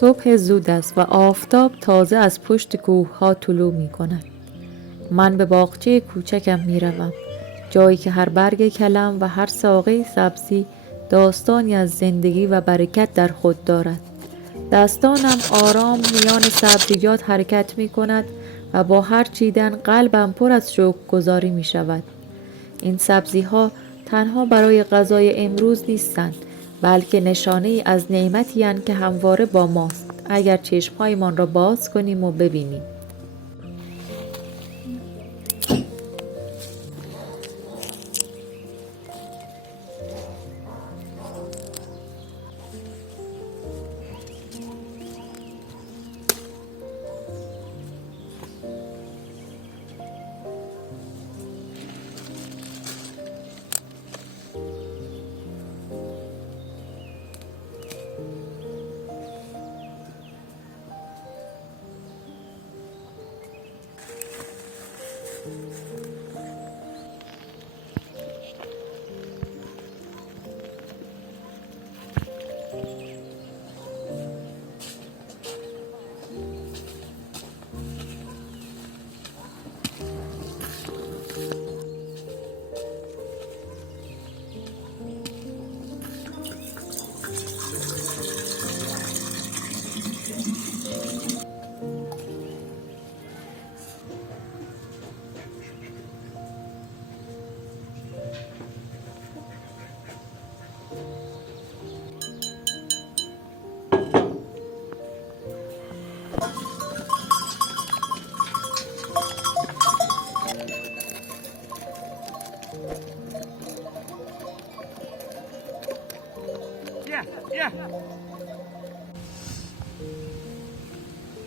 صبح زود است و آفتاب تازه از پشت کوه‌ها طلوع می کند. من به باغچه کوچکم می روم. جایی که هر برگ کلم و هر ساقه سبزی داستانی از زندگی و برکت در خود دارد. دستانم آرام میان سبزیجات حرکت می کند و با هر چیدن قلبم پر از شکرگزاری می شود. این سبزی ها تنها برای غذای امروز نیستند، بلکه نشانه ای از نعمتی اند که همواره با ماست اگر چشمهایمان را باز کنیم و ببینیم.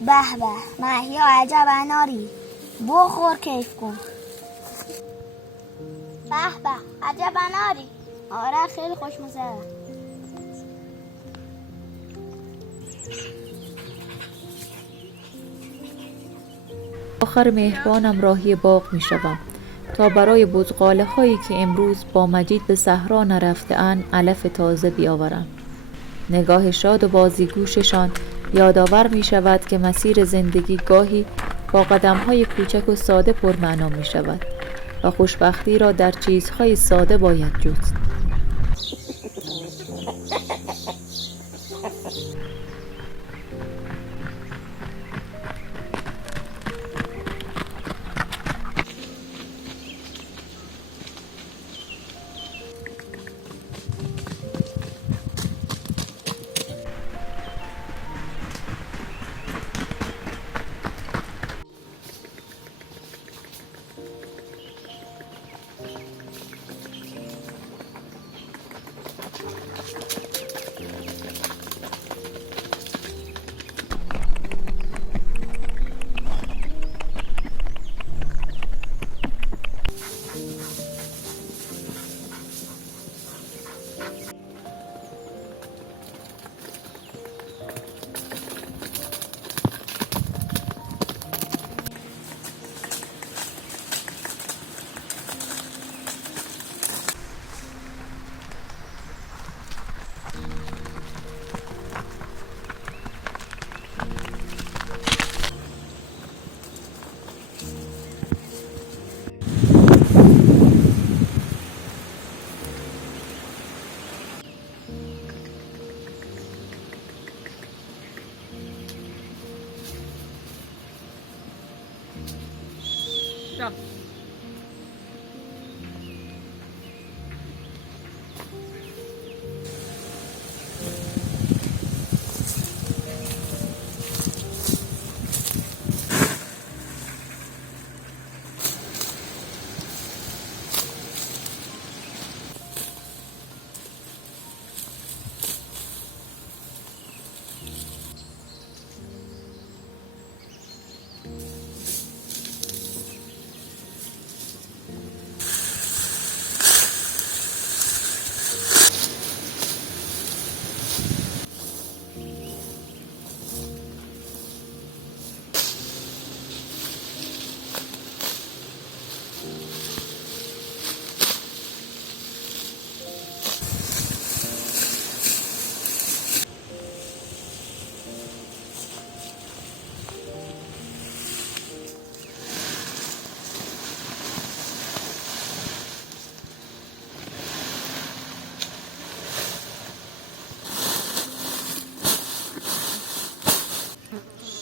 به به محیا عجب اناری، بخور کیف کن. به به عجب اناری. آره خیلی خوشمزه. آخر مهربانم راهی باغ می شوم تا برای بزغاله هایی که امروز با مجید به صحرا نرفته اند علف تازه بیاورم. نگاه شاد و بازیگوششان یادآور می شود که مسیر زندگی گاهی با قدم های کوچک و ساده پرمعنا می شود و خوشبختی را در چیزهای ساده باید جست.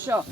شو.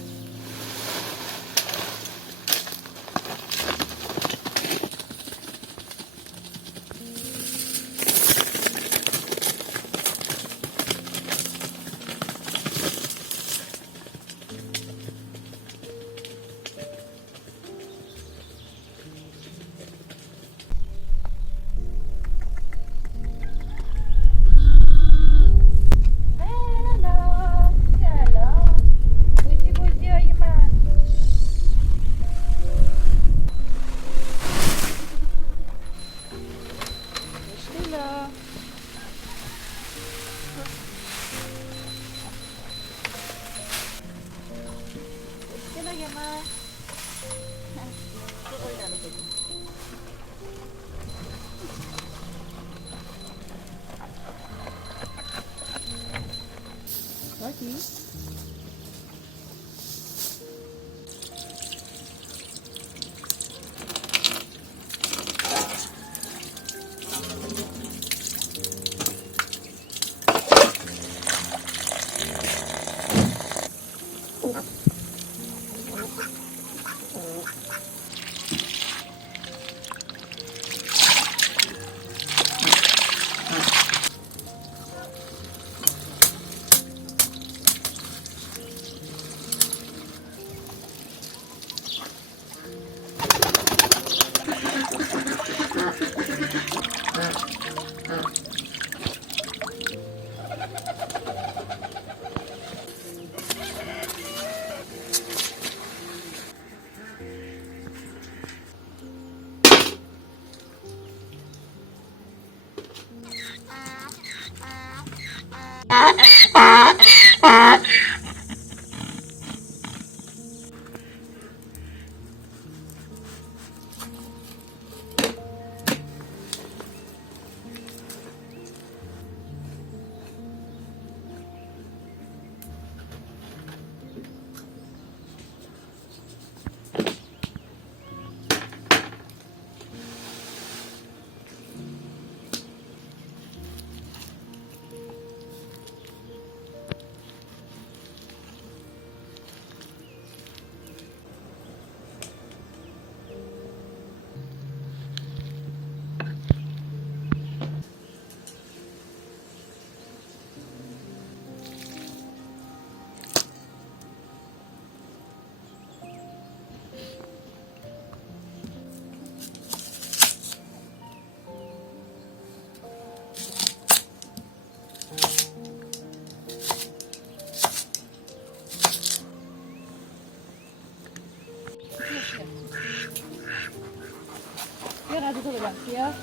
بیا غذا تو بدم. بیا.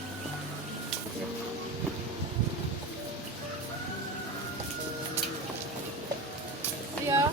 بیا.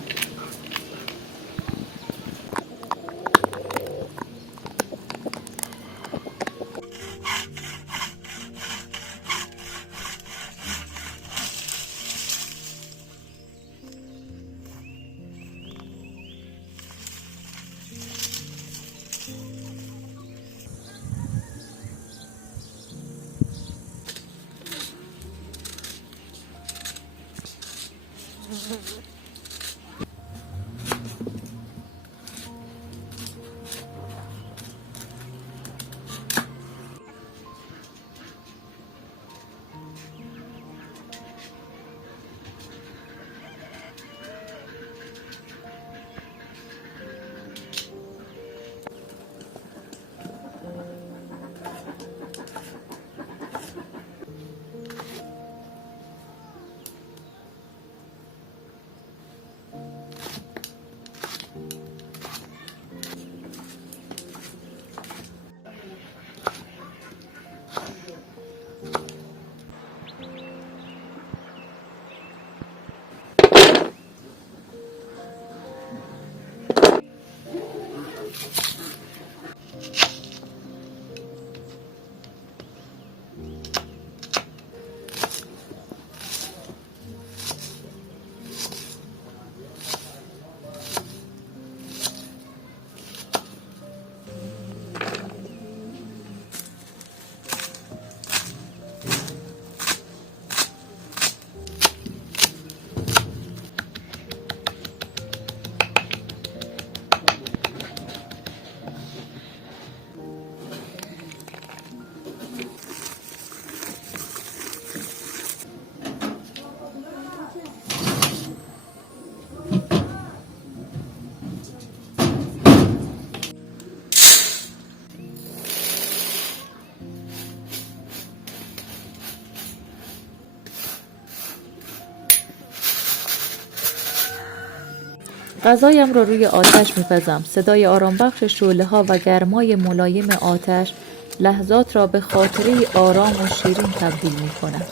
غذایم را روی آتش می‌پزم. صدای آرامبخش شعله‌ها و گرمای ملایم آتش لحظات را به خاطره آرام و شیرین تبدیل می‌کند.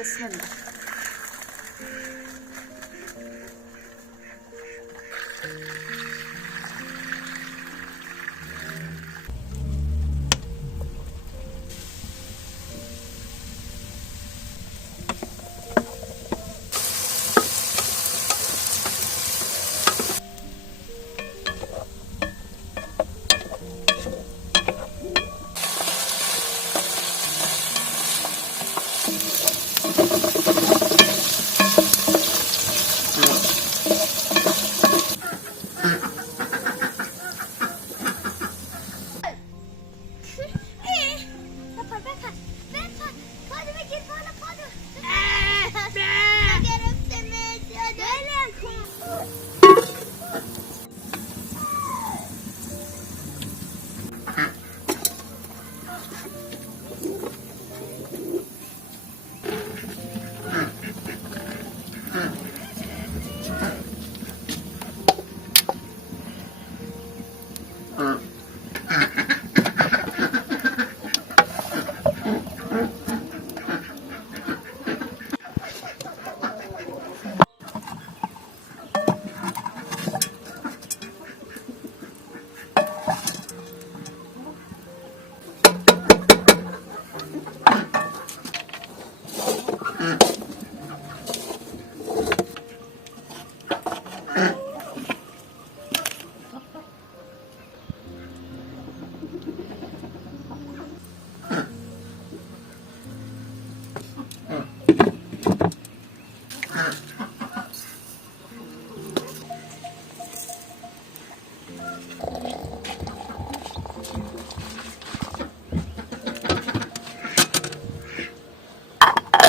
بسم الله.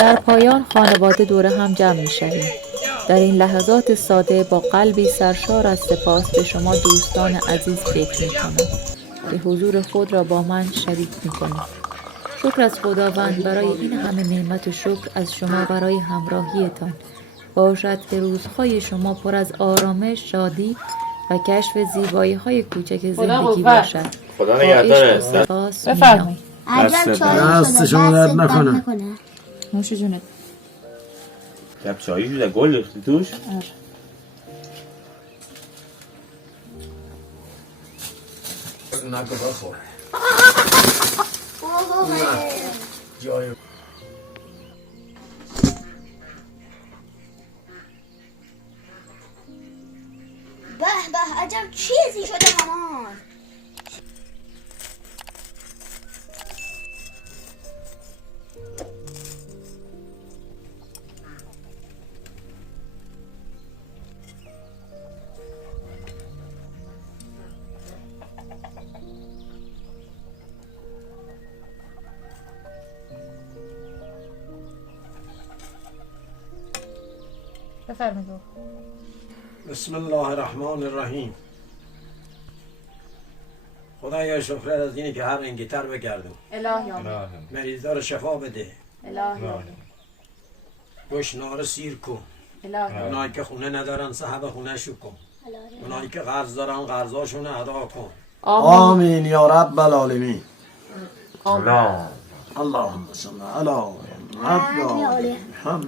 در پایان خانواده دور هم جمع می شویم. در این لحظات ساده با قلبی سرشار از سپاس به شما دوستان عزیز فکر می کنم که حضور خود را با من شریک می کنید. شکر از خداوند برای این همه نعمت و شکر از شما برای همراهیتان. باشد که روزهای شما پر از آرامش، شادی و کشف زیبایی‌های کوچک زندگی باشد. خدا نگهدارت. سپاس بفرمایید. می‌نماییم. عجب چایی دست شده شما درد دست نکنه. نکنه. نوش جونت. گپ چایی شده گل ریختی توش. نکو بخور. جای به به عجب چیزی شده مامان. بفرمایید. بسم الله الرحمن الرحیم. خدایا شکر از اینی که هر رنگیتر بگردم. الهی مریضا رو شفا بده. الهی گشناره سیر کن. الهی اونایی که خونه ندارن صاحب خونه شو کن. اونایی که قرض دارن قرضاشون ادا کن. آمین یا رب العالمین. اللهم صل علی محمد.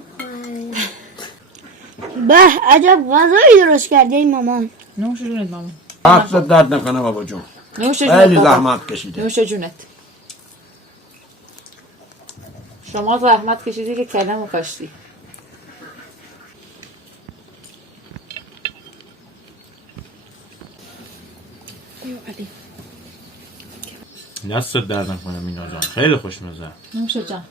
به عجب غذایی درست کرده این مامان. نوش جونت مامان. دست درد نکنه بابا جون. نوش جونت خیلی بابا. زحمت کشیده. نوش جونت. شما زحمت کشیدی که کلمو کاشتی. دستت درد نکنه مینا جان، خیلی خوشمزه. نوش جان.